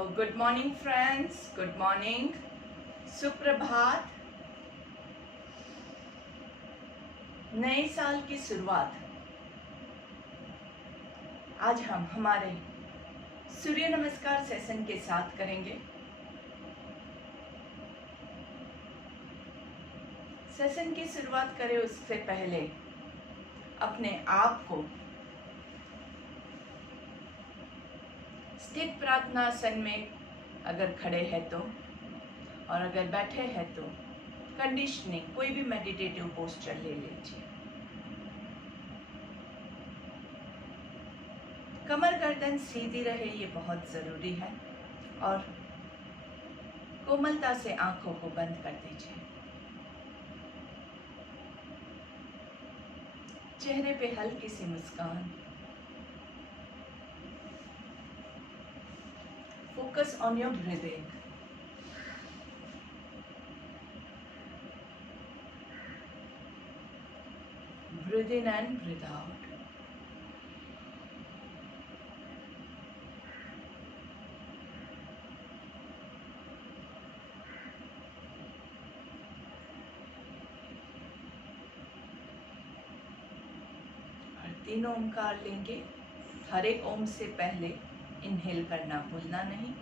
Good morning friends, good morning, सुप्रभात। नए साल की शुरुआत आज हम हमारे सूर्य नमस्कार सेशन के साथ करेंगे। सेशन की शुरुआत करें उससे पहले अपने आप को स्थित प्रार्थनासन में अगर खड़े हैं तो, और अगर बैठे हैं तो कंडीशनिंग कोई भी मेडिटेटिव पोस्चर ले लीजिए। कमर गर्दन सीधी रहे, ये बहुत जरूरी है। और कोमलता से आंखों को बंद कर दीजिए। चेहरे पे हल्की सी मुस्कान। Focus on your breathing. Breathe in and breathe out. और 3 ओमकार लेंगे। हर एक ओम से पहले इनहेल करना भूलना नहीं।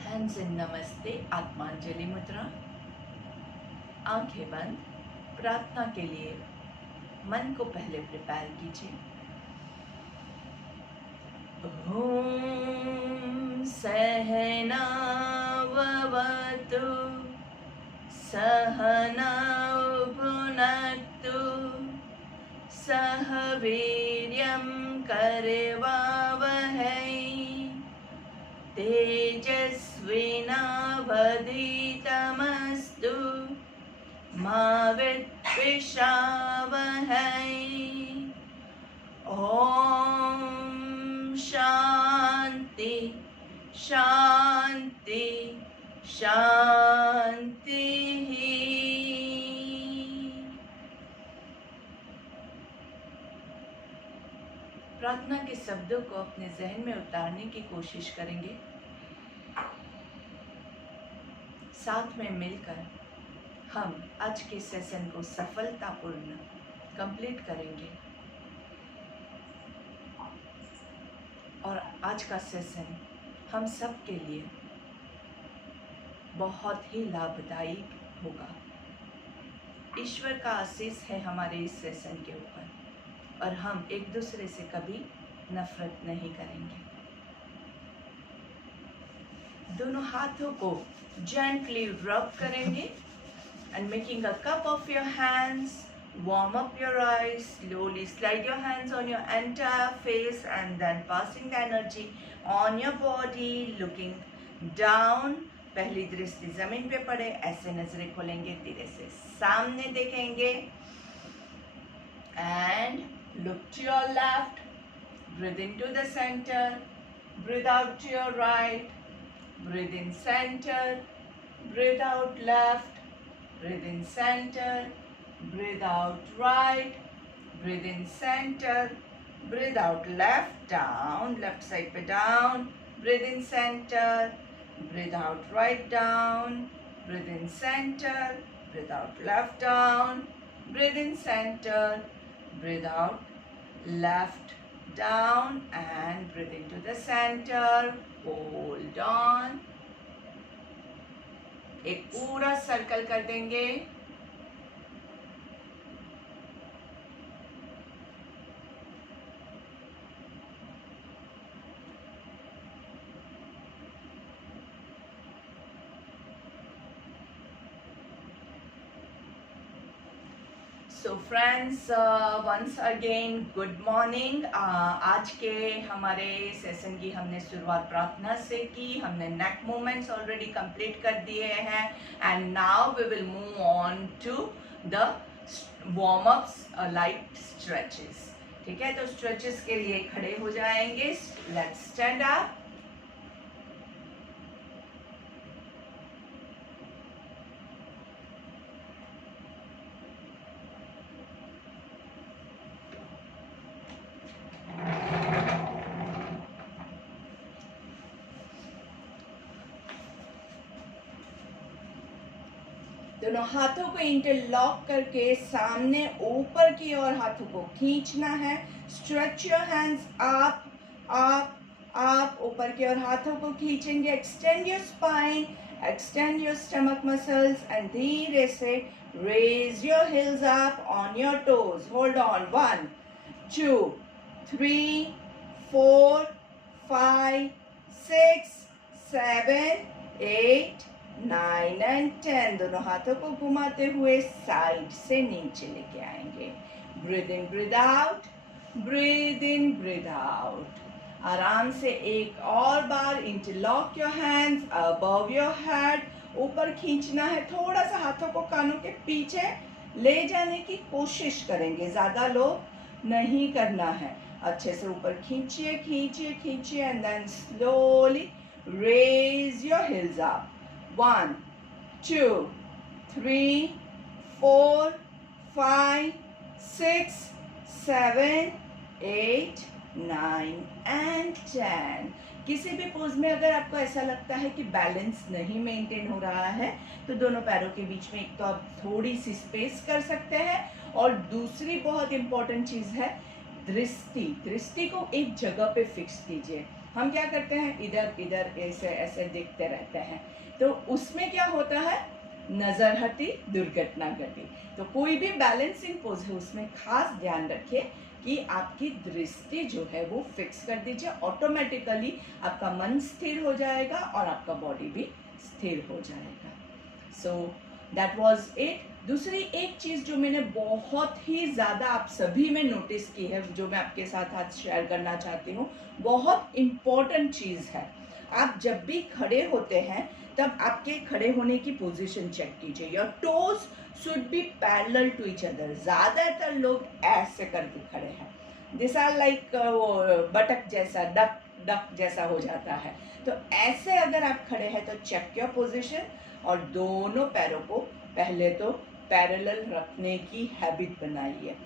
हैंड्स इन नमस्ते, आत्मांजलि मुद्रा। आंखें बंद। प्रार्थना के लिए मन को पहले प्रिपेयर कीजिए। ओम सहना भवतु सहना भुनक्तु सह वीर्यं करवावहै तेजस्विनावधीतमस्तु मा विद्विषावहै। ओम शांति शांति शांति। प्रार्थना के शब्दों को अपने जहन में उतारने की कोशिश करेंगे। साथ में मिलकर हम आज के सेशन को सफलतापूर्ण कंप्लीट करेंगे। और आज का सेशन हम सब के लिए बहुत ही लाभदायी होगा। ईश्वर का आशीष है हमारे इस सेशन के ऊपर, और हम एक दूसरे से कभी नफरत नहीं करेंगे। दोनों हाथों को जेंटली रब करेंगे and making a cup of your hands. Warm up your eyes. Slowly slide your hands on your entire face and then passing the energy on your body. Looking down. पहली दृष्टि जमीन पे पड़े, ऐसे नजरें खोलेंगे, धीरे से सामने देखेंगे। And look to your left. Breathe into the center. Breathe out to your right. Breathe in center. Breathe out left. Breathe in center. Breathe out right. Breathe in center. Breathe out left. Down. Left side पे down. Breathe in center. Breathe out right down. Breathe in center. Breathe out left down. Breathe in center. Breathe out left down and breathe into the center. Hold on. एक पूरा circle कर देंगे। So friends, once again good morning. आज के हमारे session की हमने शुरुआत प्रार्थना से की। हमने नेक मूवमेंट्स ऑलरेडी कंप्लीट कर दिए हैं and now we will move on to the warm ups, light stretches. ठीक है, तो स्ट्रेचेस के लिए खड़े हो जाएंगे। Let's stand up. दोनों हाथों को इंटरलॉक करके सामने ऊपर की ओर हाथों को खींचना है। Stretch your hands up up up, ऊपर की ओर हाथों को खींचेंगे। Extend your spine, extend your stomach muscles and धीरे से raise your heels up on your toes. Hold on. 1 2 3 4 5 6 7 8 9 and 10। दोनों हाथों को घुमाते हुए साइड से नीचे लेके आएंगे। Breathe in, breathe out, breathe in, breathe out. आराम से एक और बार interlock your hands above your head. ऊपर खींचना है, थोड़ा सा हाथों को कानों के पीछे ले जाने की कोशिश करेंगे, ज्यादा लो नहीं करना है। अच्छे से ऊपर खींचिए खींचिए खींचिए and then slowly raise your heels up. 1 2 3 4 5 6 7 8 9 and 10। किसी भी पोज में अगर आपको ऐसा लगता है कि बैलेंस नहीं मेंटेन हो रहा है तो दोनों पैरों के बीच में एक तो आप थोड़ी सी स्पेस कर सकते हैं, और दूसरी बहुत इंपॉर्टेंट चीज है दृष्टि। दृष्टि को एक जगह पे फिक्स कीजिए। हम क्या करते हैं, इधर इधर ऐसे ऐसे देखते रहते हैं, तो उसमें क्या होता है, नजर हटी दुर्घटना घटी। तो कोई भी बैलेंसिंग पोज है उसमें खास ध्यान रखिए कि आपकी दृष्टि जो है वो फिक्स कर दीजिए। ऑटोमेटिकली आपका मन स्थिर हो जाएगा और आपका बॉडी भी स्थिर हो जाएगा। So that was it. दूसरी एक चीज जो मैंने बहुत ही ज्यादा आप सभी में नोटिस की है, जो मैं आपके साथ आज शेयर करना चाहती हूँ, बहुत इंपॉर्टेंट चीज है। आप जब भी खड़े होते हैं तब आपके खड़े होने की पोजीशन चेक कीजिए। Your toes should be parallel to each other. ज्यादातर लोग ऐसे करके खड़े हैं, दिस आर लाइक वो बटक जैसा, डक जैसा हो जाता है। तो ऐसे अगर आप खड़े हैं तो चेक योर पोजीशन और दोनों पैरों को पहले तो पैरेलल रखने की हैबिट बनाइए।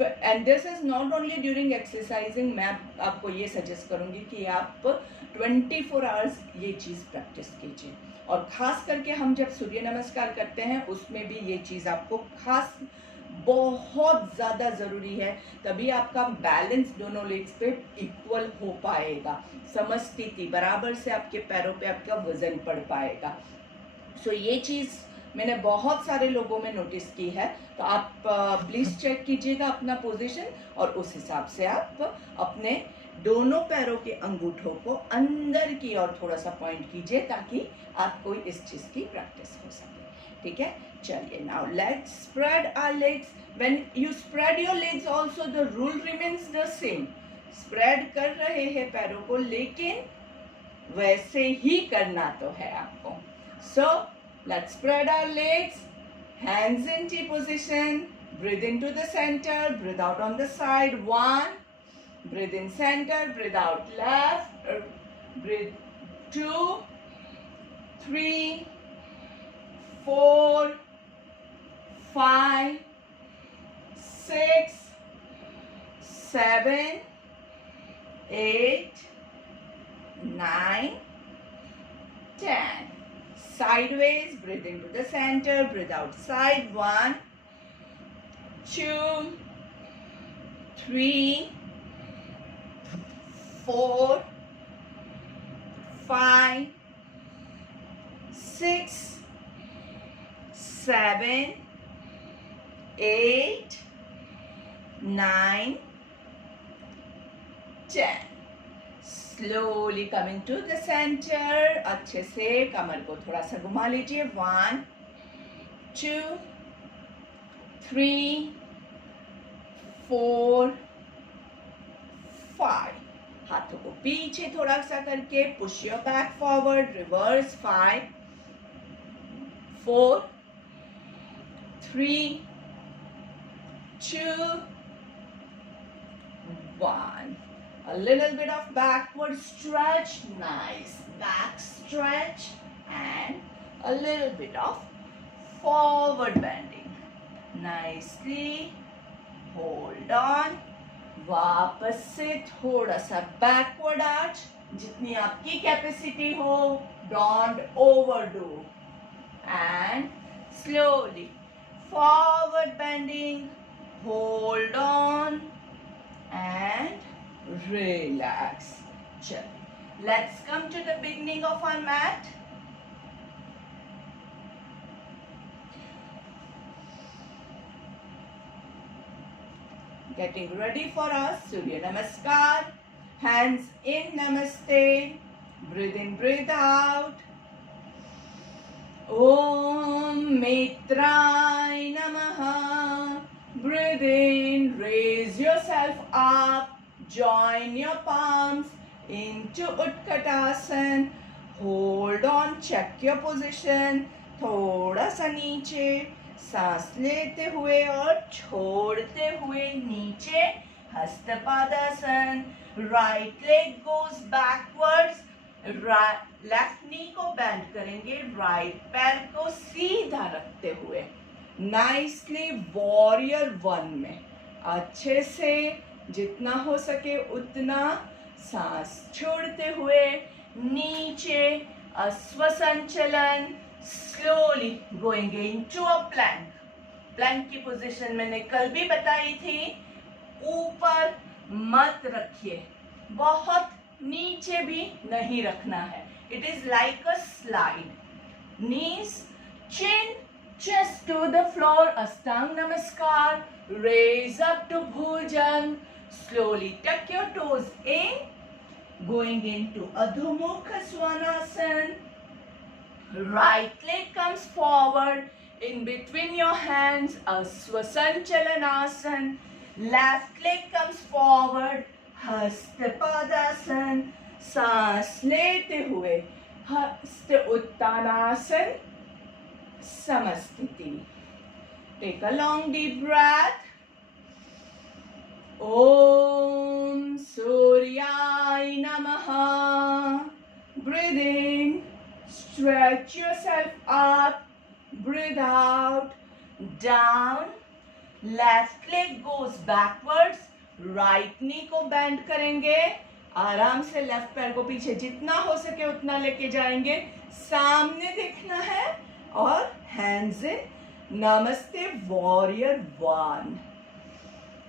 And this is not only during exercising. मैं आपको ये सजेस्ट करूंगी कि आप 24 आवर्स ये चीज प्रैक्टिस कीजिए, और खास करके हम जब सूर्य नमस्कार करते हैं उसमें भी ये चीज आपको खास बहुत ज्यादा जरूरी है। तभी आपका बैलेंस दोनों लेग्स पे इक्वल हो पाएगा, समस्थिति बराबर से आपके पैरों पे आपका वजन पड़ पाएगा। सो ये चीज मैंने बहुत सारे लोगों में नोटिस की है। तो आप प्लीज चेक कीजिएगा अपना पोजीशन, और उस हिसाब से आप अपने दोनों पैरों के अंगूठों को अंदर की ओर थोड़ा सा पॉइंट कीजिए ताकि आपको इस चीज की प्रैक्टिस हो सके। ठीक है, चलिए now let's spread our legs. When you spread your legs also the rule remains the same. Spread कर रहे हैं पैरों को, लेकिन वैसे ही करना तो है आपको। सो let's spread our legs, hands in T position, breathe into the center, breathe out on the side. 1, breathe in center, breathe out left, breathe 2 3 4 5 6 7 8 9 10। Sideways, breathe into the center, breathe outside. 1 2 3 4 5 6 7 8 9 10। Slowly coming to the centre. अच्छे से कमर को थोड़ा सा घुमा लीजिए। 1 2 3 4 5. हाथों को पीछे थोड़ा सा करके push your back forward, reverse 5 4 3 2 1. A little bit of backward stretch, nice back stretch, and a little bit of forward bending. Nicely hold on. वापस से थोड़ा सा बैकवर्ड आर्च, जितनी आपकी कैपेसिटी हो, don't overdo, and slowly forward bending, hold on and relax. चलो, let's come to the beginning of our mat. Getting ready for us Surya Namaskar. Hands in, Namaste. Breathe in, breathe out. Om Mitrai Namaha. Breathe in, raise yourself up. Join your palms into Utkatasana. Hold on, check your position. थोड़ा सा नीचे, सांस लेते हुए और छोड़ते हुए नीचे, Hastapadasana. Right leg goes backwards, left नी को बेंड करेंगे, राइट पैर को सीधा रखते हुए. नाइसली वॉरियर 1 में अच्छे से जितना हो सके उतना सांस छोड़ते हुए नीचे, Ashwasanchalan. Slowly going into a plank. Plank की पोजीशन मैंने कल भी बताई थी. ऊपर मत रखिए, बहुत नीचे भी नहीं रखना है. It is like a slide. Knees, chin, chest to the floor. Ashtang Namaskar. Raise up to Bhujang. Slowly tuck your toes in. Going into Adho Mukha Svanasana. Right leg comes forward. In between your hands, Aswasanchalanasana. Left leg comes forward. Hastapadasana. सांस लेते हुए हस्त Uttanasana, समस्थिति. Take a long deep breath. Om Suryaya Namaha. Breathe in. Stretch yourself up. Breathe out. Down. Left leg goes backwards. Right knee को bend करेंगे. आराम से left पैर को पीछे जितना हो सके उतना लेके जाएंगे. सामने देखना है और हैंड्स इन. नमस्ते वॉरियर 1.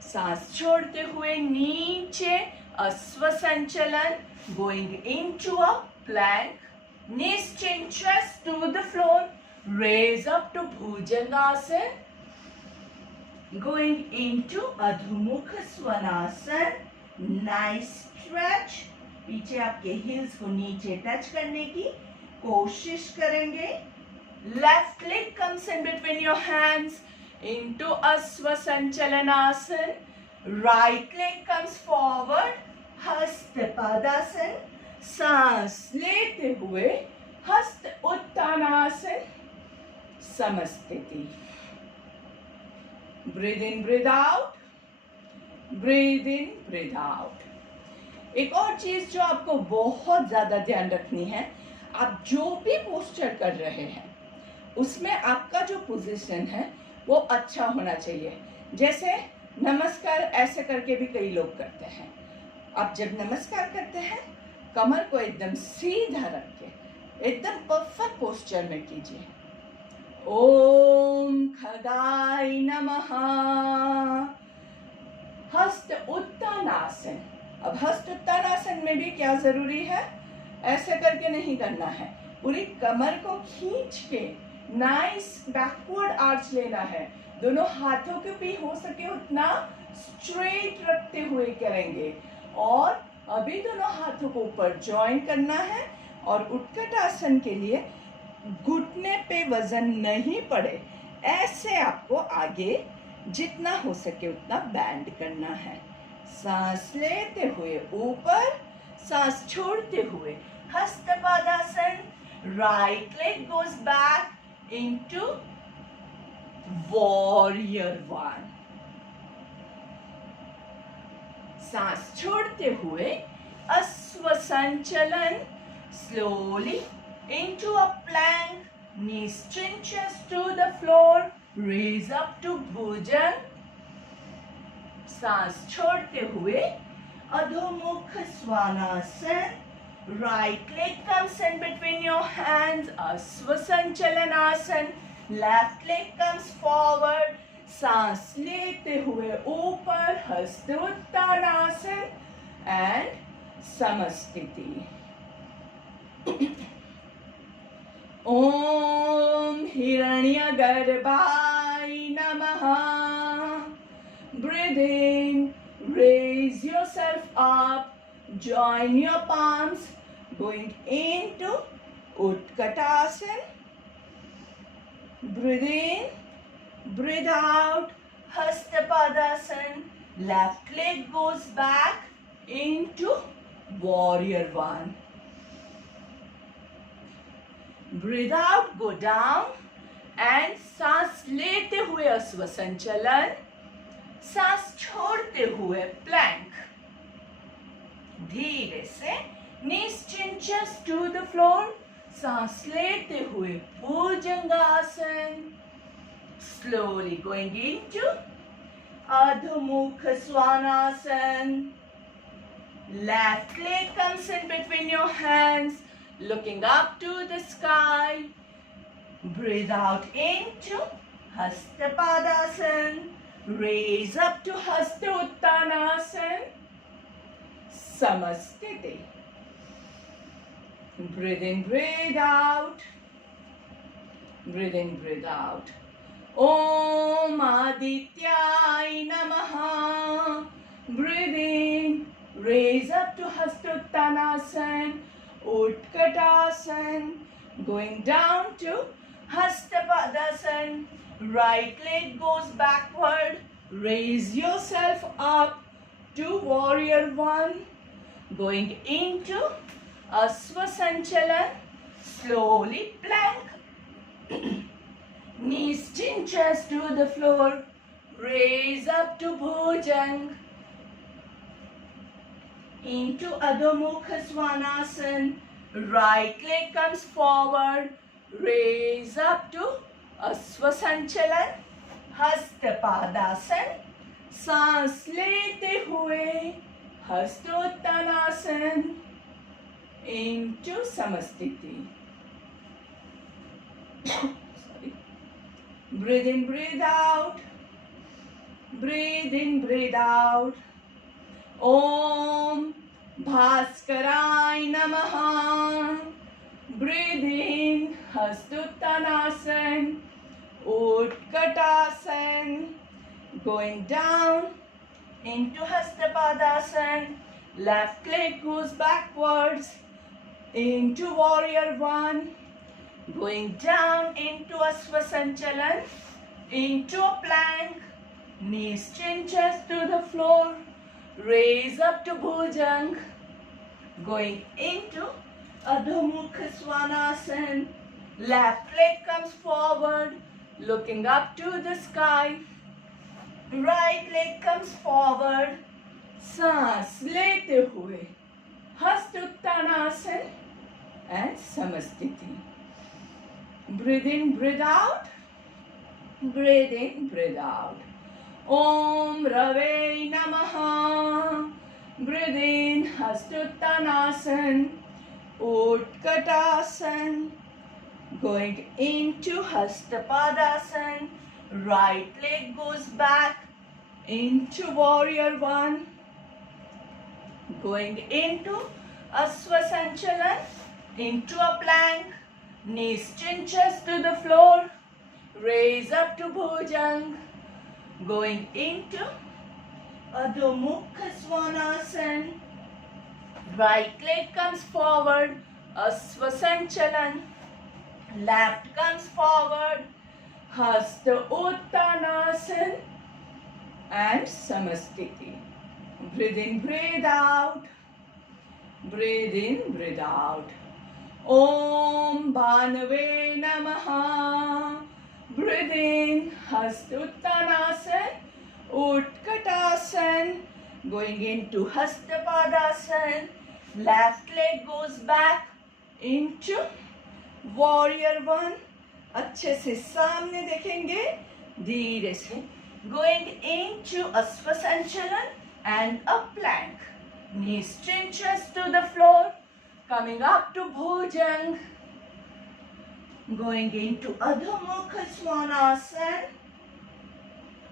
सांस छोड़ते हुए नीचे Ashwasanchalan. Going into a plank. Knees chin chest to the floor. Raise up to Bhujangasana. Going into Adho Mukha Svanasana. Nice stretch. पीछे आपके heels को नीचे टच करने की कोशिश करेंगे. Left leg comes in between your hands into Aswasanchalanasana. Right leg comes forward. Hastapadasana. सांस लेते हुए हस्त Uttanasana, समस्थिति. Breathe in, breathe out. Breathe in, breathe out. एक और चीज जो आपको बहुत ज्यादा ध्यान रखनी है, आप जो भी पोस्चर कर रहे हैं उसमें आपका जो पोजीशन है वो अच्छा होना चाहिए. जैसे नमस्कार ऐसे करके भी कई लोग करते हैं. आप जब नमस्कार करते हैं कमर को एकदम सीधा रख के एकदम परफेक्ट पोस्चर में कीजिए. ओम खगाय नमः. हस्त उत्तानासन. अब हस्त उत्तानासन में भी क्या जरूरी है, ऐसे करके नहीं करना है. पूरी कमर को खींच के नाइस बैकवर्ड आर्च लेना है. दोनों हाथों को भी हो सके उतना स्ट्रेट रखते हुए करेंगे. और अभी दोनों हाथों को ऊपर ज्वाइन करना है. और उत्कट आसन के लिए घुटने पे वजन नहीं पड़े ऐसे आपको आगे जितना हो सके उतना बैंड करना है। सांस लेते हुए ऊपर, सांस छोड़ते हुए Hastapadasana. Right leg goes back into warrior one. सांस छोड़ते हुए अश्व संचलन। Slowly into a plank. Knees cinches to the floor. Raise up to Bhujang. सांस छोड़ते हुए अधोमुख Svanasana. Right leg comes in between your hands. Asva Sanchalanasana. Left leg comes forward. सांस लेते हुए ऊपर हस्त Uttanasana and समस्थिति. Om Hiranyagarbhai Namaha. Breathe in, raise yourself up, join your palms, going into Utkatasana. Breathe in, breathe out, Hastapadasana. Left leg goes back into Warrior One. Breathe out, go down and सांस लेते हुए अश्व संचलन, सांस छोड़ते हुए Planck. धीरे से knees cinches to the floor. सांस लेते हुए भुजंगासन. Slowly going into Adhumukha Svanasana. Left leg comes in between your hands. Looking up to the sky. Breathe out into Hastapadasana. Raise up to Hasta Uttanasana. Samastiti. Breathe in, breathe out. Breathe in, breathe out. Om Adityay Namaha. Breathe in. Raise up to Hasta Uttanasana. Utkatasana. Going down to Hastapadasana. Right leg goes backward. Raise yourself up to Warrior One. Going into Asva Sanchalan. Slowly plank. Knees cinches to the floor. Raise up to Bhujang. Into Adhomukha Svanasana. Right leg comes forward. Raise up to Asva Sanchalan. Hastapadasana. सांस लेते हुए हस्तोत्तानासन. Into Samastiti. Sorry. Breathe in, breathe out. Breathe in, breathe out. Om Bhaskarai Namaha. Breathe in, Hastuttanasana. Utkatasana. Going down into Hastapadasana. Left leg goes backwards into Warrior One. Going down into Asva Sanchalan. Into a plank. Knees cinches to the floor. Raise up to Bhujang. Going into Adhomukha Svanasana. Left leg comes forward. Looking up to the sky. Right leg comes forward. सांस लेते हुए हस्तोत्तानासन and Samastiti. Breathe in, breathe out. Breathe in, breathe out. Om Rave Namaha. Breathe in, Hastuttanasana. Utkatasana. Going into Hastapadasana. Right leg goes back into Warrior One. Going into Asva Sanchalan. Into a plank. Knees cinches to the floor. Raise up to Bhujang. Going into Adhomukha Svanasana. Right leg comes forward. Asva Sanchalan. Left comes forward. Hasta Uttanasana. and Samastiti. Breathe in, breathe out. Breathe in, breathe out. Om Bhanave Namaha. Breathe in, Hastuttanasana, Utkatasana. Going into Hastapadasana. Left leg goes back into Warrior One. अच्छे से सामने देखेंगे, धीरे से. Going into Asvasanchalan and a plank. Knees cinches to the floor. Coming up to Bhujang. Going into Adho Mukha Svanasana.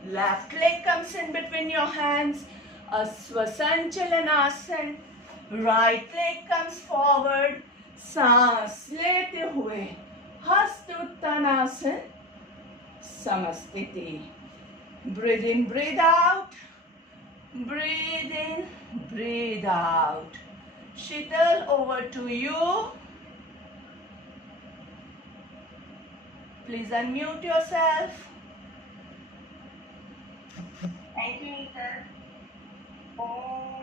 Left leg comes in between your hands. Asvasanchalanasana. Right leg comes forward. सांस लेते हुए हस्तोत्तानासन समस्थिति. Breathe in, breathe out. Breathe in, breathe out. Sheetal, over to you. Please unmute yourself. Thank you, Neeta. Om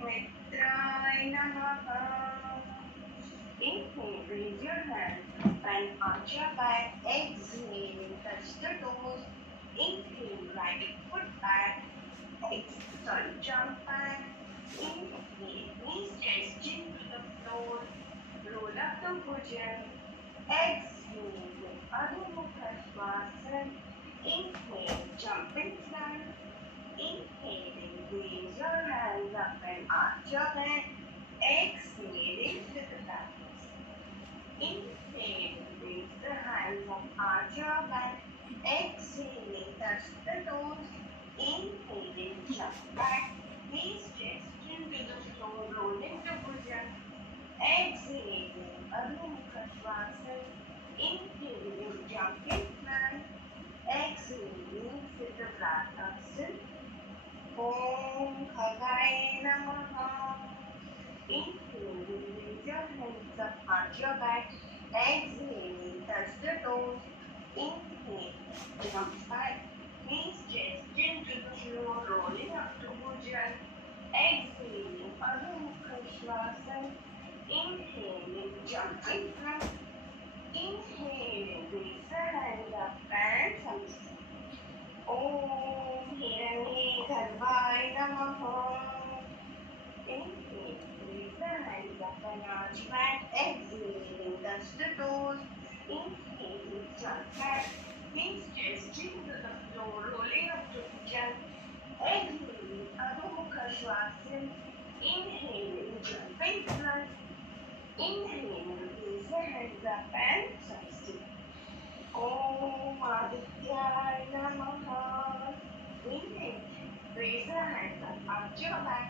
Mitraya Namaha. Inhale, raise your hand and arch your back. Exhale, touch the toes. Inhale, right foot back. Exhale, jump back. Inhale, knees stretching to the floor. Roll up the bhujan. Exhale, Adho Mukha Svanasana. Inhale, jumping flat. Inhaling, raise your hands up and arch your back. Exhaling, sit back. Inhaling, raise the hands up, arch your back. Exhaling, touch the toes. Inhaling, jump back. Knees stretched into the floor, rolling to bhujan. Exhaling, Adho Mukha Svanasana. Inhaling, jumping flat. Exhaling, sit the flat up still. Om Bhavaya Namaha. Inhale, raise your hands up, arch your back. Exhale, touch the toes. Inhale, jump back. Knees stretched into the floor, rolling up to bhujan. Exhale, Adho Mukha Svanasana. Inhaling, jumping back. Inhaling, raise the hands up and samastiti. Om Hiranye Garbhaya Namaha. Inhale, raise the hands up and arch back. Exhaling, touch the toes. Inhale, jump back. Knees stretching to the floor, rolling up to bhujan. Exhaling, Adho Mukha Svanasana. Inhaling, jumping front. Inhaling, raise the hands up and samastiti. Om Adityaya Namaha. Inhale, raise the hands up, arch your back.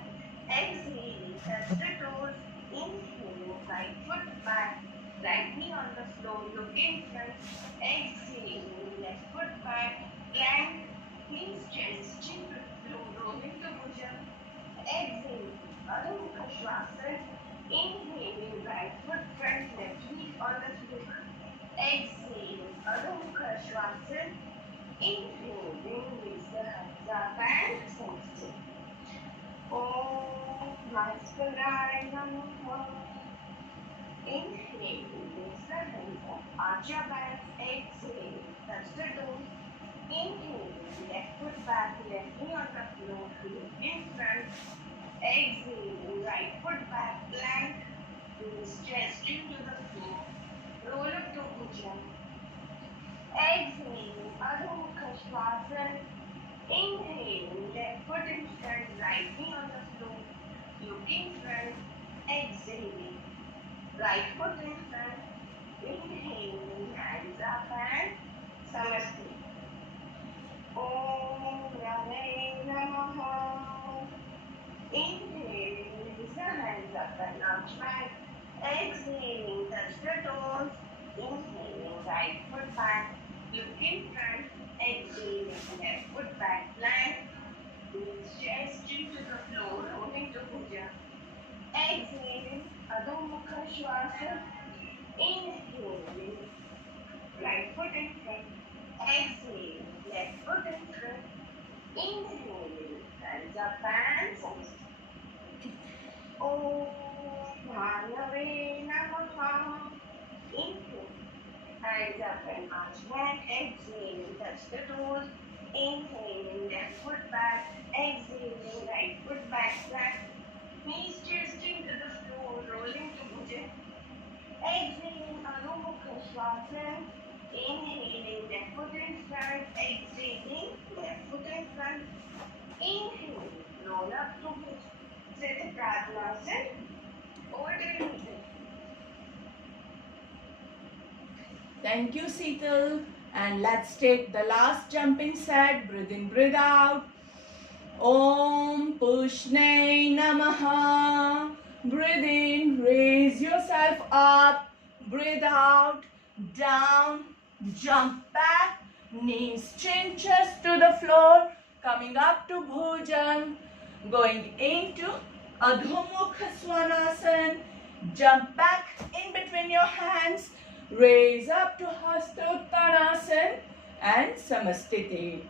Exhale, touch the toes. Inhale, right foot back. Right knee on the floor, looking front. Exhale, left foot back. Plank, knees stretched to the floor, rolling to bhujan. Exhale, Adho Mukha Svanasana. Inhale, right foot front, left knee on the floor. Exhale, Adho Mukha Svanasana. Inhale, raise the hands up and samastiti. Om Bhaskaraaya Namaha. Inhale, raise the hands up, arch your back. Exhale, touch the toes. Inhale, left foot back, left knee on the floor, look in front. Exhale, right foot back, plank. Knees stretched into the floor. Roll up to bhujan. Exhale, Adho Mukha Svanasana. Inhale, left foot in front, right knee on the floor, looking front. Exhale, right foot in front. Inhale, hands up and samastiti. Om Rame Namaha. Inhale, raise the hands up and arch back. Exhaling, touch the toes. Inhaling, right foot back, looking front. Exhaling, left foot back, plank. Knees stretched into the floor, rolling to bhujan. Exhaling, Adho Mukha Svanasana. Inhaling, right foot in front. Exhaling, left foot in front. Inhaling, hands up and Om Bhanave Namaha. Inhale, hands up and arch back. Exhaling, touch the toes. Inhaling, left foot back. Exhaling, right foot back flat. Knees twisting to the floor, rolling to Bhujan. Exhaling, Adho Mukha Swasan. Inhaling, left foot in front. Exhaling, left foot in front. Inhale, roll up to Siddha Pradhanasana. Over to you. Thank you, Seetal. And let's take the last jumping set. Breathe in, breathe out. Om Pushne Namaha. Breathe in, raise yourself up. Breathe out, down, jump back. Knees, chin, chest to the floor. Coming up to Bhujang. Going into Adho Mukha Svanasana. Jump back in between your hands. Raise up to Hastottanasana and Samastiti.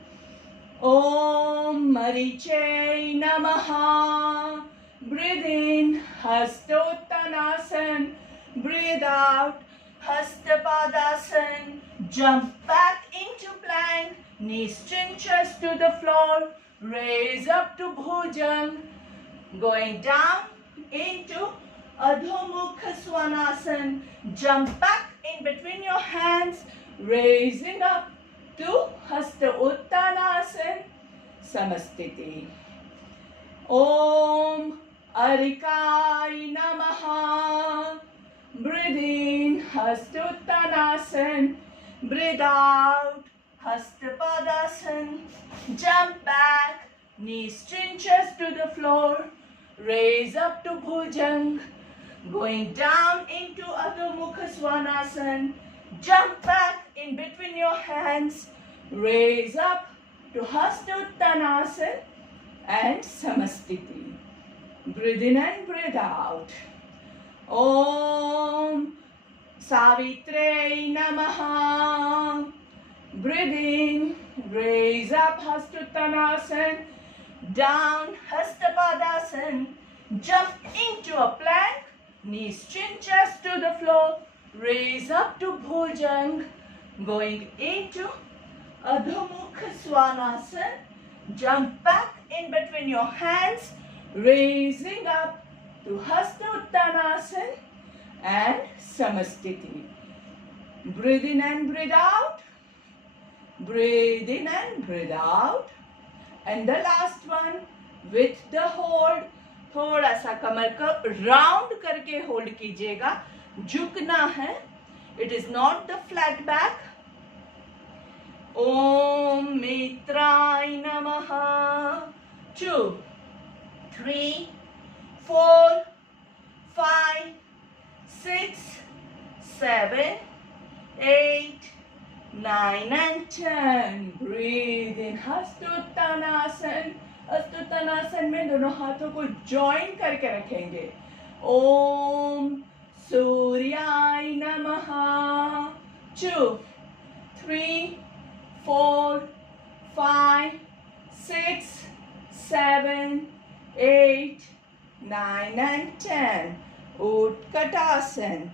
Om Mariche Namaha. Breathe in, Hastottanasana. Breathe out, Hastapadasana. Jump back into plank. Knees, chin, chest to the floor. Raise up to Bhujang. Going down into Adho Mukha Svanasana. Jump back in between your hands. Raising up to Hasta Uttanasana. Samastiti. Om Arikai Namaha. Breathe in, Hastuttanasana. Breathe out, Hastapadasana. Jump back, knees, chin, chest to the floor. Raise up to Bhujang. Going down into Adho Mukha Svanasana. Jump back in between your hands. Raise up to Hastuttanasana and Samastiti. Breathe in and breathe out. Om Savitre Namaha. Breathe in, raise up Hastuttanasana. Down Hastapadasana. Jump into a plank. Knees, chin, chest to the floor. Raise up to Bhujang. Going into Adho Mukha Svanasana. Jump back in between your hands. Raising up to Hastuttanasana and Samastiti. Breathe in and breathe out. Breathe in and breathe out. And the last one with the hold. थोड़ा सा कमर को round करके hold कीजिएगा. झुकना है. It is not the flat back. Om Mitrai Namaha. 2, 3, 4, 5, 6, 7, 8, 9 and 10. Breathe in Hastuttanasana. हस्तोत्तानासन में दोनों हाथों को जॉइन करके रखेंगे. ओम सूर्याय नमः. 2, 3, 4, 5, 6, 7, 8, 9 and 10. Utkatasana.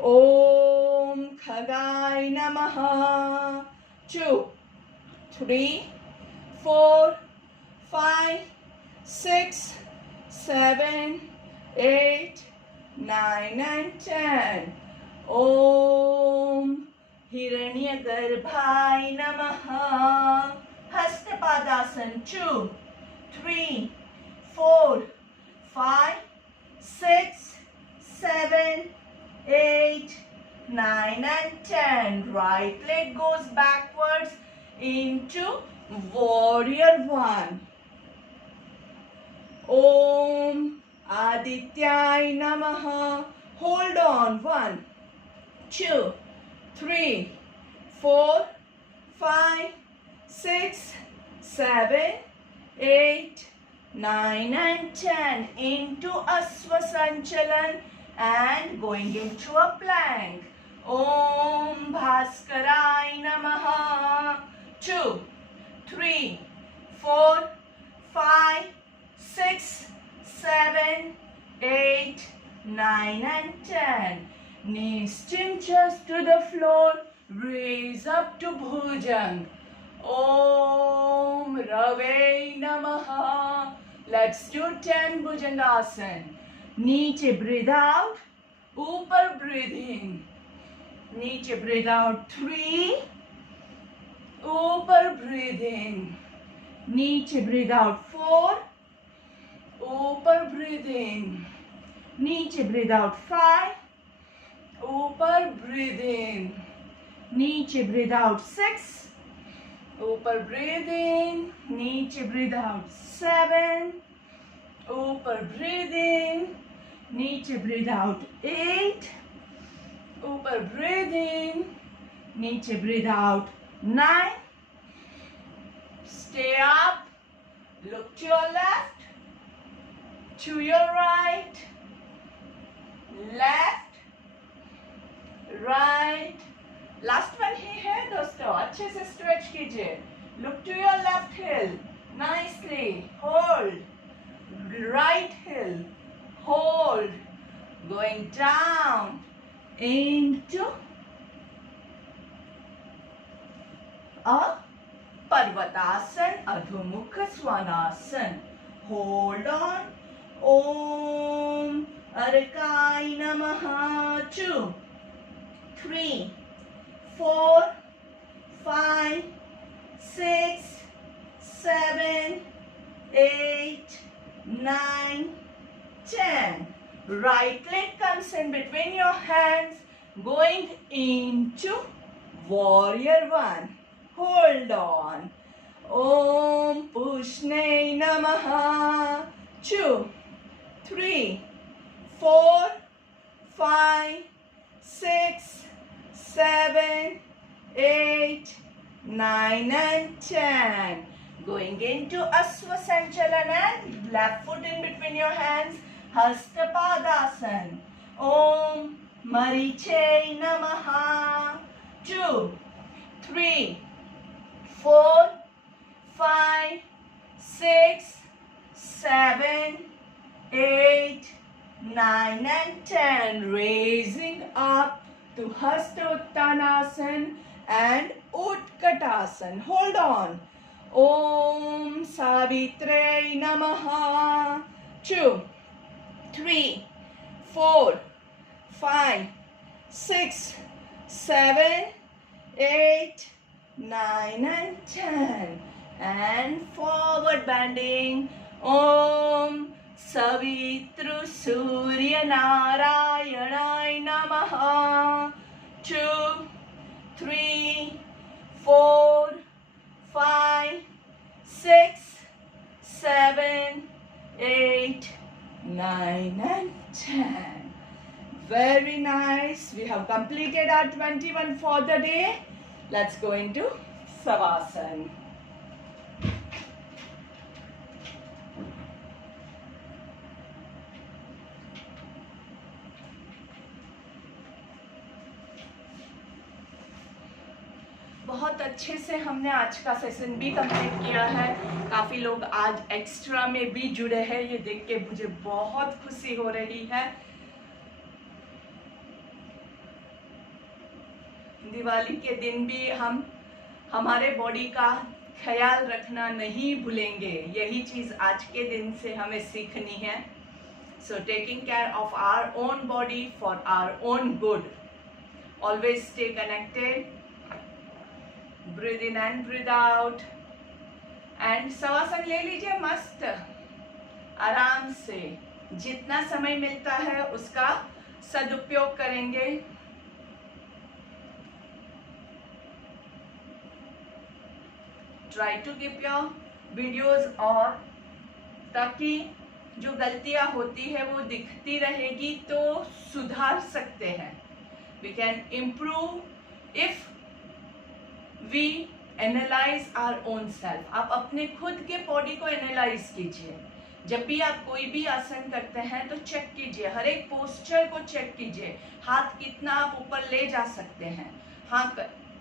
Om Khagay Namaha. 2, 3, 4, 5, 6, 7, 8, 9 and 10. Om Hiranyagarbhai Namaha. Hastapadasana. 2, 3, 4, 5, 6, 7, 8, 9 and 10. Right leg goes backwards into Warrior 1. Om Adityay Namaha. Hold on. 1, 2, 3, 4, 5, 6, 7, 8, 9 and 10. Into Asvasanchalan and going into a plank. Om Bhaskaray Namaha. 2, 3, 4, 5, 6, 7, 8, 9 and 10. Knees chinches to the floor. Raise up to Bhujang. Om Rave Namaha. Let's do 10 Bhujangasana. नीचे breathe out. ऊपर breathe in. नीचे breathe out 3. ऊपर breathe in. नीचे breathe out 4. ऊपर breathe in. नीचे breathe out 5. ऊपर breathe in. नीचे breathe out 6. ऊपर breathe in. नीचे breathe out 7. ऊपर breathe in. नीचे breathe out 8. ऊपर breathe in. नीचे breathe out 9. Stay up. Look to your left. To your right. Left. Right. Last one ही है दोस्तों, अच्छे से स्ट्रेच कीजिए. Look to your left heel nicely. Hold right heel. Hold. Going down into a Parvatasana, Adhomukha Svanasana. Hold on. ओम अर्काय नमः. 2, 3, 4, 5, 6, 7, 8, 9, 10. Right leg comes in between your hands, going into warrior 1. Hold on. Om Pushne Namaha. 2, 3, 4, 5, 6, 7, 8, 9 and 10. Going into Asva Sanchalan and left foot in between your hands. Hastapadasana. Om Mariche Namaha. 2, 3, 4, 5, 6, 7, 8, 9 and 10. Raising up to Hastottanasana and Utkatasana. Hold on. Om Savitre Namaha. 2, 3, 4, 5, 6, 7, 8, 9 and 10. And forward bending. Om Savitru Surya Narayanay Namaha. 2, 3, 4, 5, 6, 7, 8, 9 and 10. Very nice. We have completed our 21 for the day. Let's go into Savasana. बहुत अच्छे से हमने आज का session भी complete किया है. काफ़ी लोग आज एक्स्ट्रा में भी जुड़े हैं, ये देख के मुझे बहुत खुशी हो रही है. दिवाली के दिन भी हम हमारे बॉडी का ख्याल रखना नहीं भूलेंगे. यही चीज़ आज के दिन से हमें सीखनी है. So taking care of our own body for our own good. Always stay connected. Breathe in and breathe out. And shavasana ले लीजिए मस्त आराम से. जितना समय मिलता है उसका सदुपयोग करेंगे. Try to keep your videos और ताकि जो गलतियां होती है वो दिखती रहेगी तो सुधार सकते हैं. We can improve if we analyse our own self. आप अपने खुद के बॉडी को एनालाइज कीजिए. जब भी आप कोई भी आसन करते हैं तो चेक कीजिए, हर एक पोस्चर को चेक कीजिए. हाथ कितना आप ऊपर ले जा सकते हैं, हाँ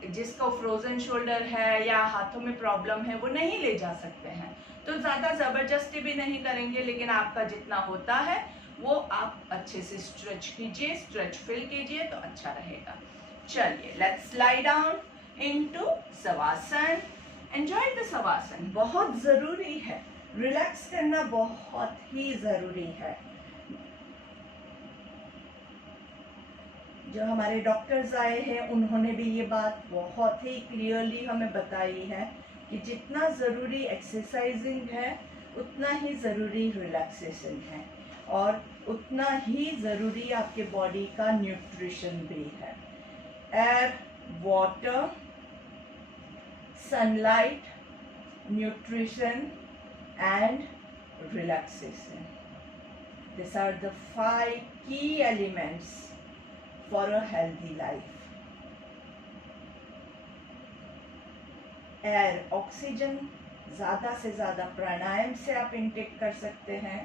जिसको फ्रोजन शोल्डर है या हाथों में प्रॉब्लम है वो नहीं ले जा सकते हैं, तो ज़्यादा ज़बरदस्ती भी नहीं करेंगे, लेकिन आपका जितना होता है वो आप अच्छे से स्ट्रेच कीजिए, स्ट्रेच फिल कीजिए तो अच्छा रहेगा। चलिए, let's lie down into shavasana. Enjoy the shavasana. बहुत ज़रूरी है, रिलैक्स करना बहुत ही ज़रूरी है। जो हमारे डॉक्टर्स आए हैं उन्होंने भी ये बात बहुत ही क्लियरली हमें बताई है कि जितना ज़रूरी एक्सरसाइजिंग है उतना ही ज़रूरी रिलैक्सेशन है, और उतना ही ज़रूरी आपके बॉडी का न्यूट्रिशन भी है। Air, water, sunlight, nutrition and relaxation. These are the 5 key elements for a healthy life. Air, oxygen ज़्यादा से ज़्यादा प्राणायाम से आप इनटेक कर सकते हैं।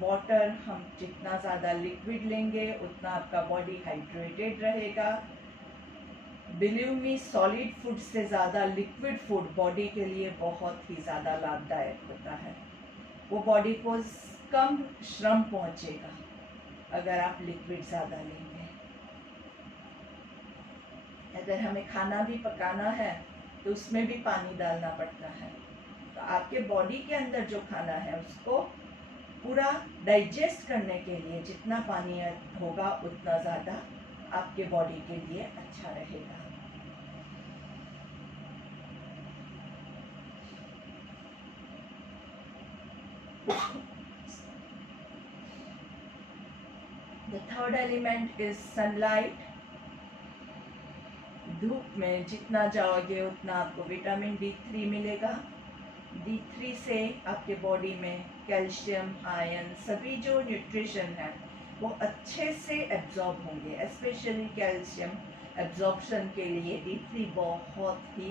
वाटर, हम जितना ज़्यादा लिक्विड लेंगे उतना आपका बॉडी हाइड्रेटेड रहेगा। बिलीव मी, सॉलिड फूड से ज़्यादा लिक्विड फूड बॉडी के लिए बहुत ही ज़्यादा लाभदायक होता है। वो बॉडी को कम श्रम पहुंचेगा अगर आप लिक्विड ज़्यादा लेंगे। अगर हमें खाना भी पकाना है तो उसमें भी पानी डालना पड़ता है, तो आपके बॉडी के अंदर जो खाना है उसको पूरा डाइजेस्ट करने के लिए जितना पानी होगा उतना ज़्यादा आपके बॉडी के लिए अच्छा रहेगा। The third element is sunlight. धूप में जितना जाओगे उतना आपको विटामिन D3 मिलेगा। D3 से आपके बॉडी में कैल्शियम, आयरन, सभी जो न्यूट्रिशन है वो अच्छे से एब्जॉर्ब होंगे। स्पेशली कैल्शियम एब्जॉर्प्शन के लिए D3 बहुत ही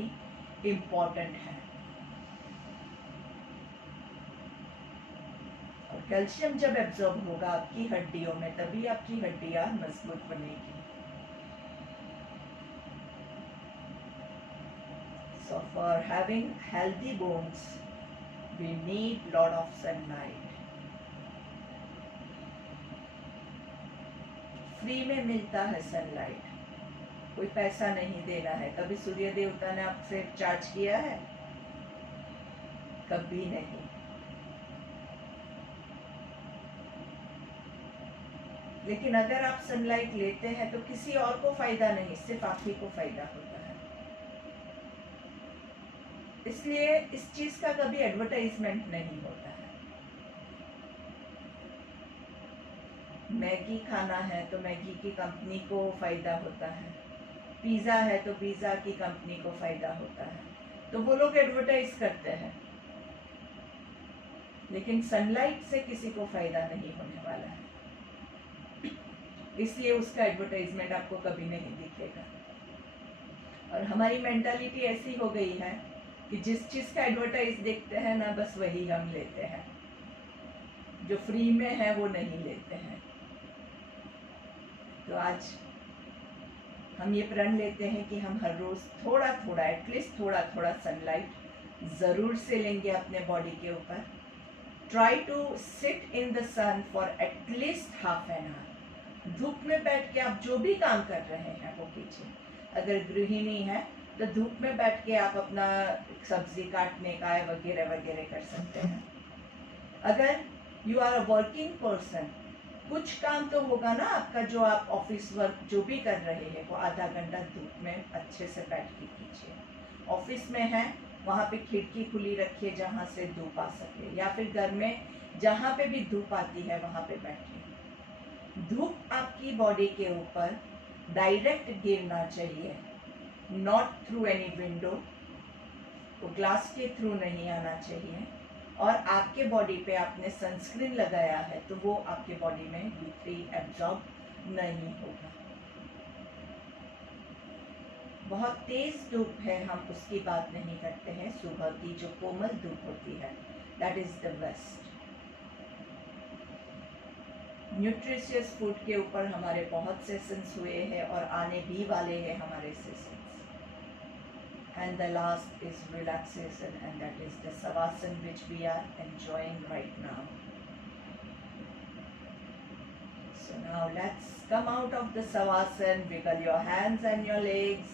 इम्पॉर्टेंट है। और कैल्शियम जब एब्जॉर्ब होगा आपकी हड्डियों में, तभी आपकी हड्डियां मजबूत बनेगी। So for having healthy bones, we need lot of sunlight. Free में मिलता है सनलाइट, कोई पैसा नहीं देना है। कभी सूर्य देवता ने आपसे चार्ज किया है? कभी नहीं। लेकिन अगर आप सनलाइट लेते हैं तो किसी और को फायदा नहीं, सिर्फ आप ही को फायदा होता है। इसलिए इस चीज का कभी एडवर्टाइजमेंट नहीं होता है। मैगी खाना है तो मैगी की कंपनी को फायदा होता है, पिज्जा है तो पिज्जा की कंपनी को फायदा होता है, तो वो लोग एडवर्टाइज करते हैं। लेकिन सनलाइट से किसी को फायदा नहीं होने वाला है, इसलिए उसका एडवर्टाइजमेंट आपको कभी नहीं दिखेगा। और हमारी मेंटालिटी ऐसी हो गई है कि जिस चीज का एडवर्टाइज देखते हैं ना, बस वही हम लेते हैं, जो फ्री में है वो नहीं लेते हैं। तो आज हम ये प्रण लेते हैं कि हम हर रोज थोड़ा थोड़ा, एटलीस्ट थोड़ा थोड़ा सनलाइट जरूर से लेंगे अपने बॉडी के ऊपर। Try to sit in the sun for at least half an hour. धूप में बैठ के आप जो भी काम कर रहे हैं वो कीजिए। अगर गृहिणी है तो धूप में बैठ के आप अपना सब्जी काटने का वगैरह वगैरह कर सकते हैं। अगर you are a working person, कुछ काम तो होगा ना आपका, जो आप ऑफिस वर्क जो भी कर रहे हैं वो आधा घंटा धूप में अच्छे से बैठ के कीजिए। ऑफिस में है वहाँ पे खिड़की खुली रखिए जहाँ से धूप आ सके, या फिर घर में जहाँ पे भी धूप आती है वहाँ पे बैठिए। धूप आपकी बॉडी के ऊपर डायरेक्ट गिरना चाहिए, नॉट थ्रू एनी विंडो, तो ग्लास के थ्रू नहीं आना चाहिए। और आपके बॉडी पे आपने सनस्क्रीन लगाया है तो वो आपके बॉडी में D3 एब्जॉर्ब नहीं होगा। बहुत तेज धूप है हम उसकी बात नहीं करते हैं, सुबह की जो कोमल धूप होती है, that is the best. Nutritious food के ऊपर हमारे बहुत सेशंस हुए हैं और आने भी वाले हैं हमारे sessions. And the last is relaxation, and that is the savasana which we are enjoying right now. So now let's come out of the savasana, wiggle your hands and your legs,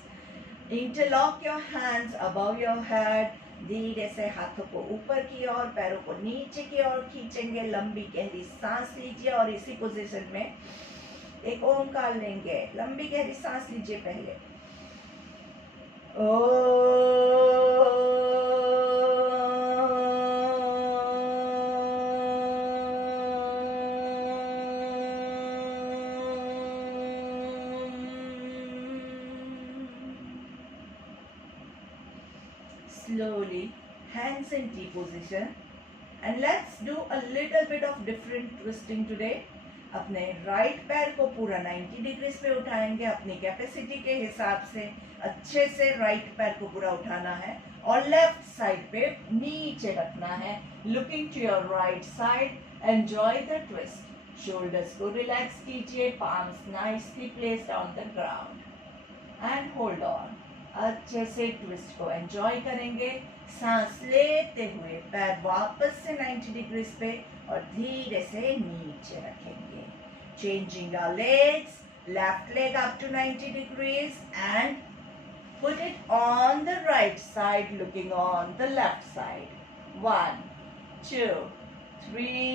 interlock your hands above your head, धीरे से हाथों को ऊपर की ओर, पैरों को नीचे की ओर खींचेंगे, लंबी गहरी सांस लीजिए और इसी पोजीशन में एक ओमकार लेंगे. लंबी गहरी सांस लीजिए पहले. Slowly, hands in T position, and let's do a little bit of different twisting today. अपने राइट पैर को पूरा 90 डिग्रीज पे उठाएंगे. अपनी कैपेसिटी के हिसाब से अच्छे से राइट पैर को पूरा उठाना है और लेफ्ट साइड पे नीचे रखना है. Looking to your right side. Enjoy the twist. Shoulders को रिलैक्स कीजिए. Palms nicely placed on the ground and hold on. अच्छे से ट्विस्ट को एंजॉय करेंगे. सांस लेते हुए पैर वापस से 90 डिग्रीज पे और धीरे से नीचे रखेंगे. Changing our legs, left leg up to 90 degrees and put it on the right side, looking on the left side. 1, 2, 3,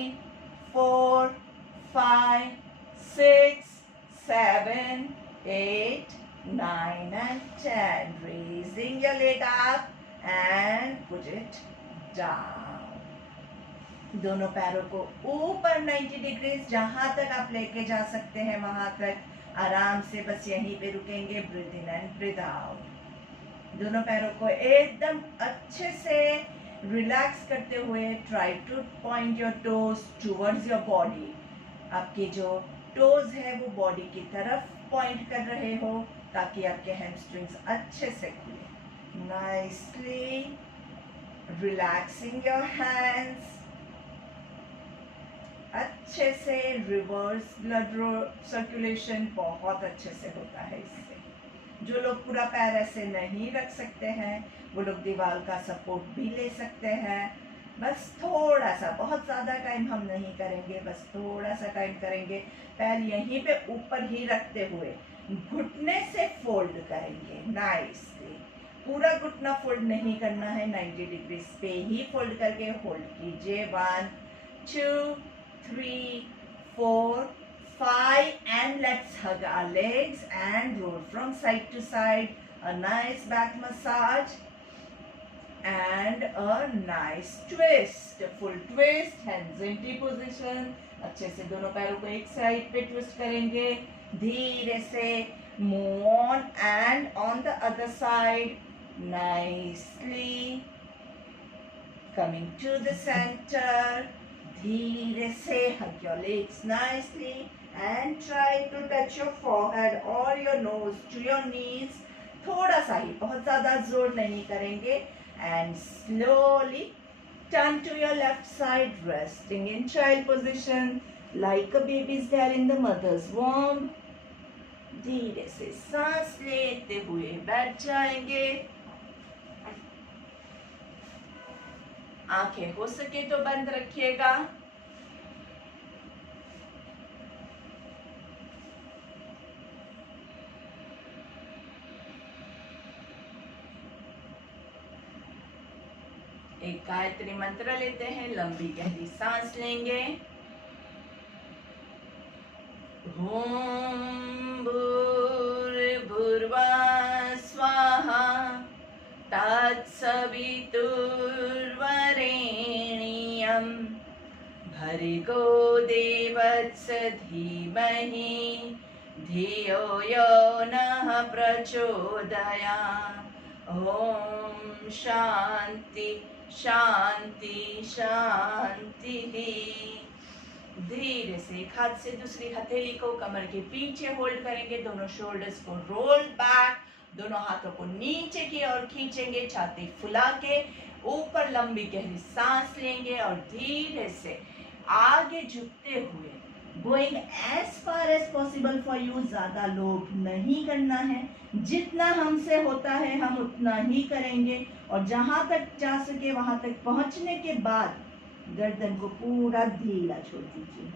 4, 5, 6, 7, 8, 9 and 10. Raising your leg up and put it down. दोनों पैरों को ऊपर 90 डिग्रीज, जहां तक आप लेके जा सकते हैं वहां तक. आराम से बस यहीं पे रुकेंगे. Breathe in and breathe out. दोनों पैरों को एकदम अच्छे से रिलैक्स करते हुए try to point your toes towards your body. आपके जो टोज है वो बॉडी की तरफ पॉइंट कर रहे हो ताकि आपके हैमस्ट्रिंग्स अच्छे से खुले. Nicely relaxing your hands. अच्छे से रिवर्स ब्लड सर्कुलेशन बहुत अच्छे से होता है इससे. जो लोग पूरा पैर ऐसे नहीं रख सकते हैं वो लोग दीवार का सपोर्ट भी ले सकते हैं. बस थोड़ा सा, बहुत ज़्यादा टाइम हम नहीं करेंगे, बस थोड़ा सा टाइम करेंगे. पैर यहीं पे ऊपर ही रखते हुए घुटने से फोल्ड करेंगे नाइसली. पूरा घुटना फोल्ड नहीं करना है. 90 डिग्री पे ही फोल्ड करके होल्ड कीजिए. 1, 2, 3, 4, 5 and let's hug our legs and roll from side to side. A nice back massage and a nice twist. A full twist. Hands in T position. अच्छे से दोनों पैरों को एक साइड पे ट्विस्ट करेंगे. धीरे से move on and on the other side. Nicely coming to the center. धीरे से hug your legs nicely and try to touch your forehead or your nose to your knees. थोड़ा सा ही, बहुत ज़्यादा जोर नहीं करेंगे. And slowly turn to your left side, resting in child position like a baby is there in the mother's womb. धीरे से सांस लेते हुए बैठ जाएंगे. आंखें हो सके तो बंद रखिएगा. एक गायत्री मंत्र लेते हैं. लंबी गहरी सांस लेंगे. ओम भूर्भुवः स्वाहा तत्सवितुर्वरेण्यं भर्गो देवस्य धीमहि धियो यो नः प्रचोदयात्. ओम शांति शांति शांति. धीरे से एक हाथ से दूसरी हथेली को कमर के पीछे होल्ड करेंगे. दोनों शोल्डर्स को रोल बैक. दोनों हाथों को नीचे की ओर खींचेंगे. छाती फुला के ऊपर लंबी गहरी सांस लेंगे और धीरे से आगे झुकते हुए going as far as possible for you, ज्यादा लोभ नहीं करना है, जितना हमसे होता है हम उतना ही करेंगे, और जहां तक जा सके वहां तक पहुंचने के बाद गर्दन को पूरा ढीला छोड़ दीजिए।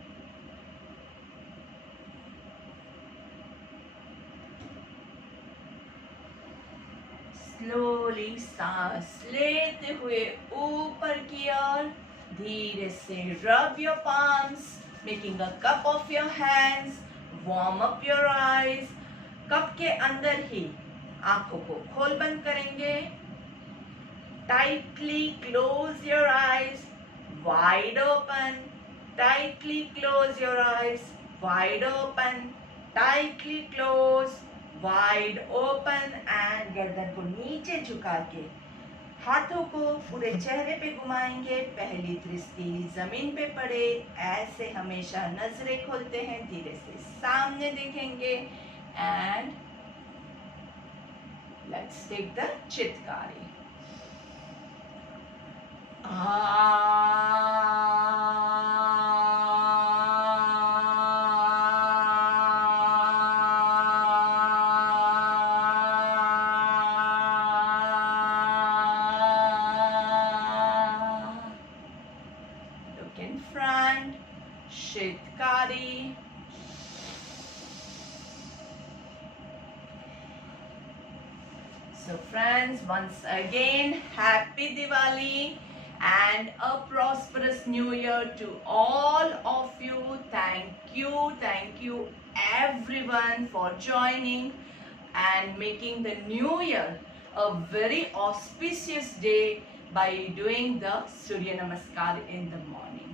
स्लोली सांस लेते हुए ऊपर की ओर धीरे से rub your palms, making a cup of your hands, warm up your eyes. Cup के अंदर ही आंखों को खोल बंद करेंगे, tightly close your eyes, wide open, tightly close your eyes, wide open, tightly close, wide open, and गर्दन को नीचे झुका के हाथों को पूरे चेहरे पे घुमाएंगे, पहली दृष्टि जमीन पे पड़े, ऐसे हमेशा नजरें खोलते हैं, धीरे से सामने देखेंगे, एंड लेट्स टेक द चित्कारी। Look in front, Shitkari. So friends, once again, happy Diwali and a prosperous new year to all of you. Thank you everyone for joining and making the new year a very auspicious day by doing the Surya Namaskar in the morning.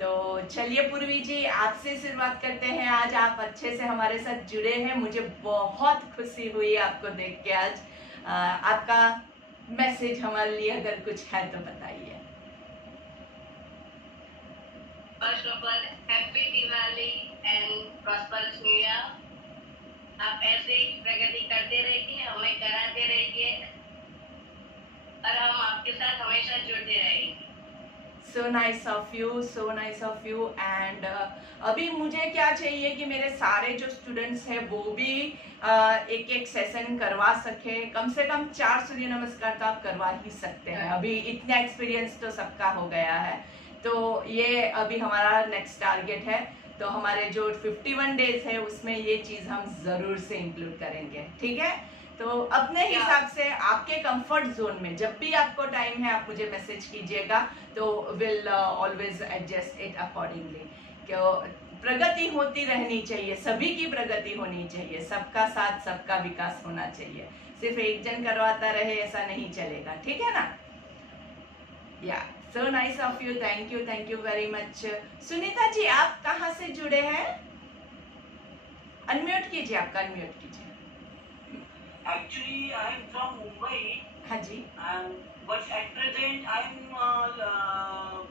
तो चलिए पूर्वी जी, आपसे शुरुआत करते हैं। आज आप अच्छे से हमारे साथ जुड़े हैं, मुझे बहुत खुशी हुई आपको देख के। आज आपका मैसेज हमारे लिए अगर कुछ है तो बताइए। First of all happy Diwali and prosperous new year. आप ऐसे ही प्रगति करते रहिए, हमें कराते रहिए और हम आपके साथ हमेशा जुड़ते रहेंगे। So nice of you and अभी मुझे क्या चाहिए कि मेरे सारे जो स्टूडेंट्स हैं वो भी एक एक सेशन करवा सके, कम से कम 4 सूर्य नमस्कार तो आप करवा ही सकते हैं। अभी इतना एक्सपीरियंस तो सबका हो गया है, तो ये अभी हमारा नेक्स्ट टारगेट है। तो हमारे जो 51 डेज है उसमें ये चीज हम जरूर से इंक्लूड करेंगे, ठीक है। तो अपने हिसाब से आपके कंफर्ट जोन में जब भी आपको टाइम है आप मुझे मैसेज कीजिएगा, तो will always adjust it accordingly. क्यों, प्रगति होती रहनी चाहिए, सभी की प्रगति होनी चाहिए, सबका साथ सबका विकास होना चाहिए। सिर्फ एक जन करवाता रहे ऐसा नहीं चलेगा, ठीक है ना। Yeah so nice of you, thank you very much. Sunita ji, आप कहाँ से जुड़े हैं? अनम्यूट कीजिए, आपका अनम्यूट कीजिए। Actually, I am from Mumbai. हाँ जी। But at present, I am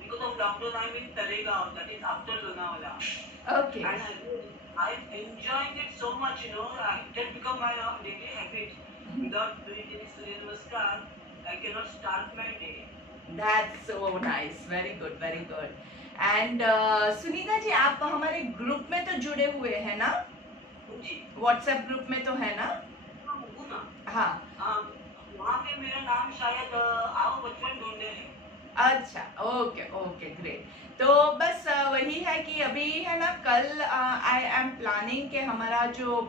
because of lockdown, I am in Talegaon, that is after Lonavala. Okay. And I am enjoying it so much, you know. It has become my daily habit. Without doing any Surya Namaskar, I cannot start my day. That's so nice. Very good, very good. And Sunita ji, आप हमारे group में तो जुड़े हुए हैं ना? जी। WhatsApp group में तो है ना? हाँ। वहाँ पे मेरा नाम शायद आओ बचपन ढूंढे है। अच्छा, ओके ग्रेट। तो बस वही है कि अभी है ना, कल आई एम प्लानिंग कि हमारा जो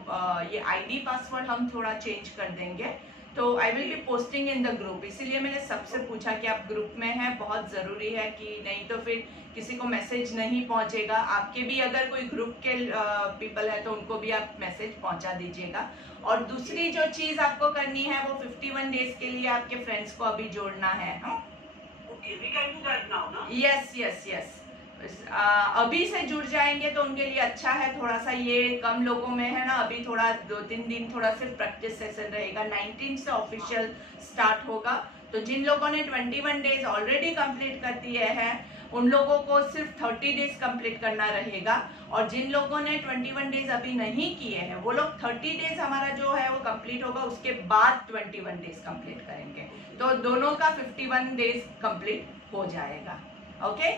ये आईडी पासवर्ड हम थोड़ा चेंज कर देंगे, तो I will be posting in the group. इसीलिए मैंने सबसे पूछा कि आप ग्रुप में हैं, बहुत ज़रूरी है कि नहीं तो फिर किसी को मैसेज नहीं पहुंचेगा। आपके भी अगर कोई ग्रुप के पीपल है तो उनको भी आप मैसेज पहुंचा दीजिएगा। और दूसरी जो चीज़ आपको करनी है वो 51 डेज के लिए आपके फ्रेंड्स को अभी जोड़ना है। यस। अभी से जुड़ जाएंगे तो उनके लिए अच्छा है। थोड़ा सा ये कम लोगों में है ना, अभी थोड़ा 2-3 दिन थोड़ा सिर्फ प्रैक्टिस सेशन रहेगा। 19 से ऑफिशियल स्टार्ट होगा, तो जिन लोगों ने 21 डेज ऑलरेडी कंप्लीट कर दिए हैं उन लोगों को सिर्फ 30 डेज कंप्लीट करना रहेगा, और जिन लोगों ने 21 डेज अभी नहीं किए हैं वो लोग 30 डेज हमारा जो है वो कंप्लीट होगा, उसके बाद 21 डेज कंप्लीट करेंगे, तो दोनों का 51 डेज कंप्लीट हो जाएगा। Okay,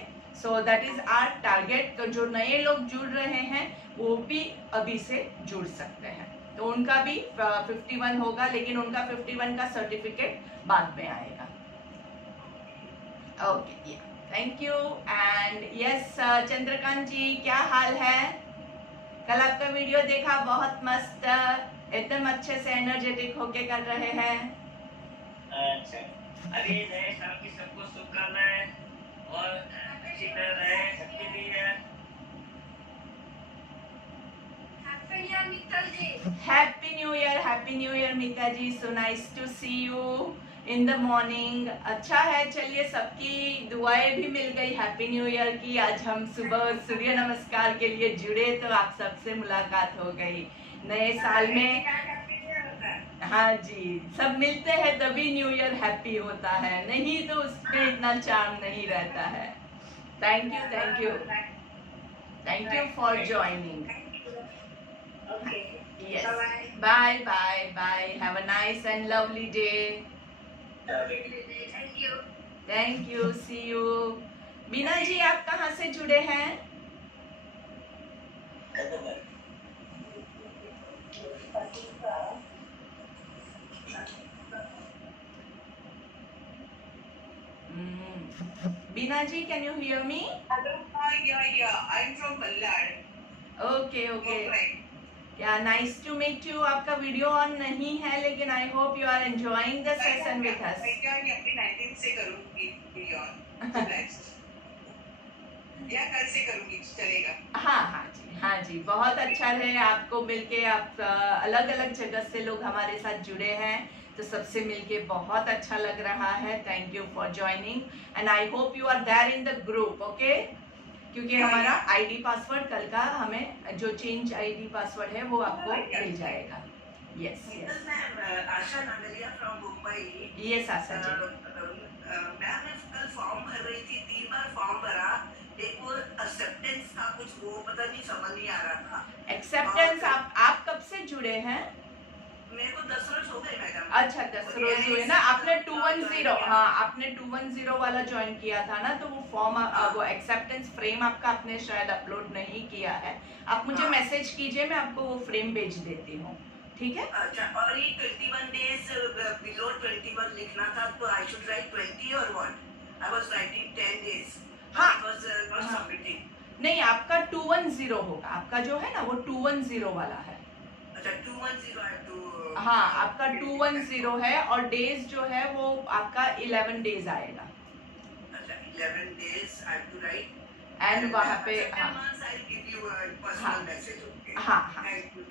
so that is our target. तो जो नए लोग जुड़ रहे हैं वो भी अभी से जुड़ सकते हैं। तो उनका भी 51 होगा, लेकिन उनका 51 का सर्टिफिकेट बाद में आएगा। Okay, thank you. And yes Chandrakant ji, क्या हाल है? कल आपका वीडियो देखा, बहुत मस्त, एकदम अच्छे से एनर्जेटिक होके कर रहे हैं। अच्छा, अरे नए साल की सबको शुभकामनाएं और अच्छी तरह रहे। Happy new year. Happy new year, happy new year Meeta ji. So nice to see you in the morning. अच्छा है, चलिए सबकी दुआएं भी मिल गई हैप्पी न्यू ईयर की। आज हम सुबह सूर्य नमस्कार के लिए जुड़े तो आप सबसे मुलाकात हो गई नए साल में। हाँ जी, सब मिलते हैं तभी न्यू ईयर हैप्पी होता है, नहीं तो उसमें इतना चार्म नहीं रहता है। Thank you, thank you, thank you for joining. Yes. Bye, bye, bye. Have a nice and lovely day. Thank you. See you. बीना जी, आप कहाँ से जुड़े हैं? बीना जी, can you hear me? Hello, yeah. I'm from Ballad. Okay, okay. Right. Yeah, nice to meet you. आपका video on नहीं है, लेकिन I hope you are enjoying the session with us. मैं अपनी 19 से करूँगी वीडियो ऑन नेक्स्ट, या कल से करूँगी, चलेगा? हाँ जी, बहुत अच्छा रहे आपको मिलके। आप अलग अलग जगह से लोग हमारे साथ जुड़े हैं, तो सबसे मिलके बहुत अच्छा लग रहा है। Thank you for joining and I hope you are there in the group. Okay, क्योंकि हमारा आईडी पासवर्ड कल का, हमें जो चेंज आईडी पासवर्ड है वो आपको मिल जाएगा। Yes yes Asha Nagaria from Mumbai. Yes Asha ji, ma'am कल फॉर्म भर रही थी, 3 बार फॉर्म भरा, एक वो एक्सेप्टेंस का कुछ वो पता नहीं, समझ नहीं आ रहा था। एक्सेप्टेंस आप कब से जुड़े हैं? मेरे को 10 रोज हो गए मैडम। अच्छा, 10 रोज हुए ना। आपने 210, हाँ आपने 210 वाला ज्वाइन किया था ना, तो वो फॉर्म वो एक्सेप्टेंस फ्रेम आपका आपने शायद अपलोड नहीं किया है। आप मुझे मैसेज कीजिए, मैं आपको वो फ्रेम भेज देती हूँ, ठीक है? अच्छा, और ये 21 डेज बिलो 21 लिखना था, तो आई शुड राइट 20 और what? I was writing 10 days. हाँ, बिकॉज़ नॉट सबमिटिंग। नहीं, आपका 210 होगा, आपका जो है ना वो 210 वाला है। अच्छा, 210 है तो हाँ, आपका 210 है, और डेज जो है वो आपका 11 डेज आएगा। अच्छा, 11 days I have to write. And वहाँ पे हाँ Once I give you a personal message, okay? हाँ Thank you,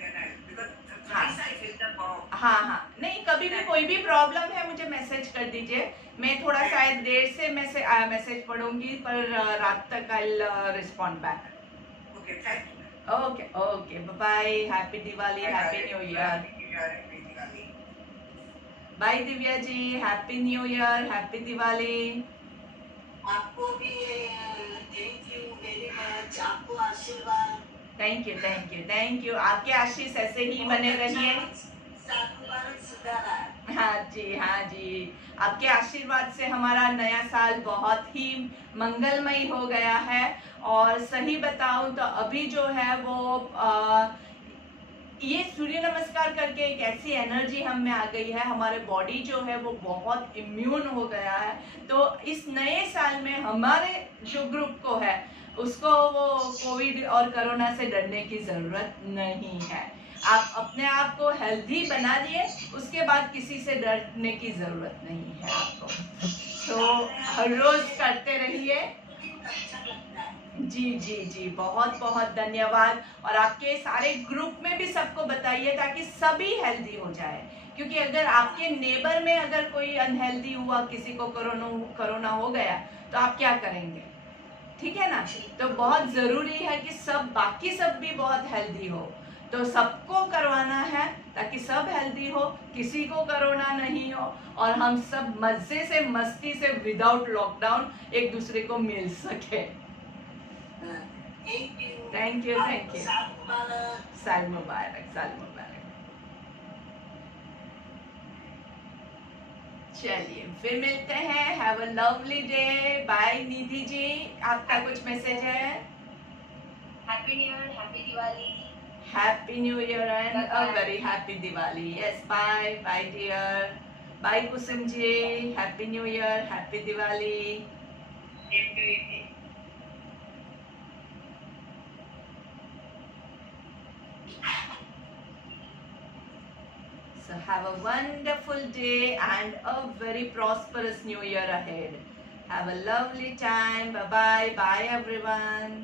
because twice I filled the form. हाँ, नहीं, कभी भी कोई भी प्रॉब्लम है मुझे मैसेज कर दीजिए। मैं थोड़ा शायद देर से मैसेज पढ़ूंगी, पर रात तक I respond back. Okay, thank you. Okay, bye, happy Diwali, happy new year. Bye Divya ji, happy new year, happy Diwali. आपको भी thank you very much. आपको आशीर्वाद। Thank you. आपके आशीष ऐसे ही बने रहिए। हाँ जी, आपके आशीर्वाद से हमारा नया साल बहुत ही मंगलमय हो गया है। और सही बताऊं तो अभी जो है वो ये सूर्य नमस्कार करके एक ऐसी एनर्जी हम में आ गई है, हमारे बॉडी जो है वो बहुत इम्यून हो गया है। तो इस नए साल में हमारे जो ग्रुप को है उसको वो कोविड और कोरोना से डरने की ज़रूरत नहीं है। आप अपने आप को हेल्दी बना लिए, उसके बाद किसी से डरने की ज़रूरत नहीं है आपको। तो हर रोज़ करते रहिए। जी, बहुत धन्यवाद। और आपके सारे ग्रुप में भी सबको बताइए ताकि सभी हेल्दी हो जाए, क्योंकि अगर आपके नेबर में अगर कोई अनहेल्दी हुआ, किसी को कोरोना हो गया, तो आप क्या करेंगे? ठीक है ना? तो बहुत ज़रूरी है कि बाकी सब भी बहुत हेल्दी हो। तो सबको करवाना है ताकि सब हेल्दी हो, किसी को कोरोना नहीं हो, और हम सब मज़े से मस्ती से विदाउट लॉकडाउन एक दूसरे को मिल सके। Thank you. साल मुबारक। चलिए फिर मिलते हैं. Have a lovely day. Bye Nidhi ji. आपका कुछ मैसेज है? Happy new year, happy Diwali. Happy New Year and a Bye-bye. very happy Diwali. Yes, bye. Bye, dear. Bye, Kusum ji. Happy New Year. Happy Diwali. Same to you. So have a wonderful day and a very prosperous new year ahead. Have a lovely time. Bye-bye. Bye, everyone.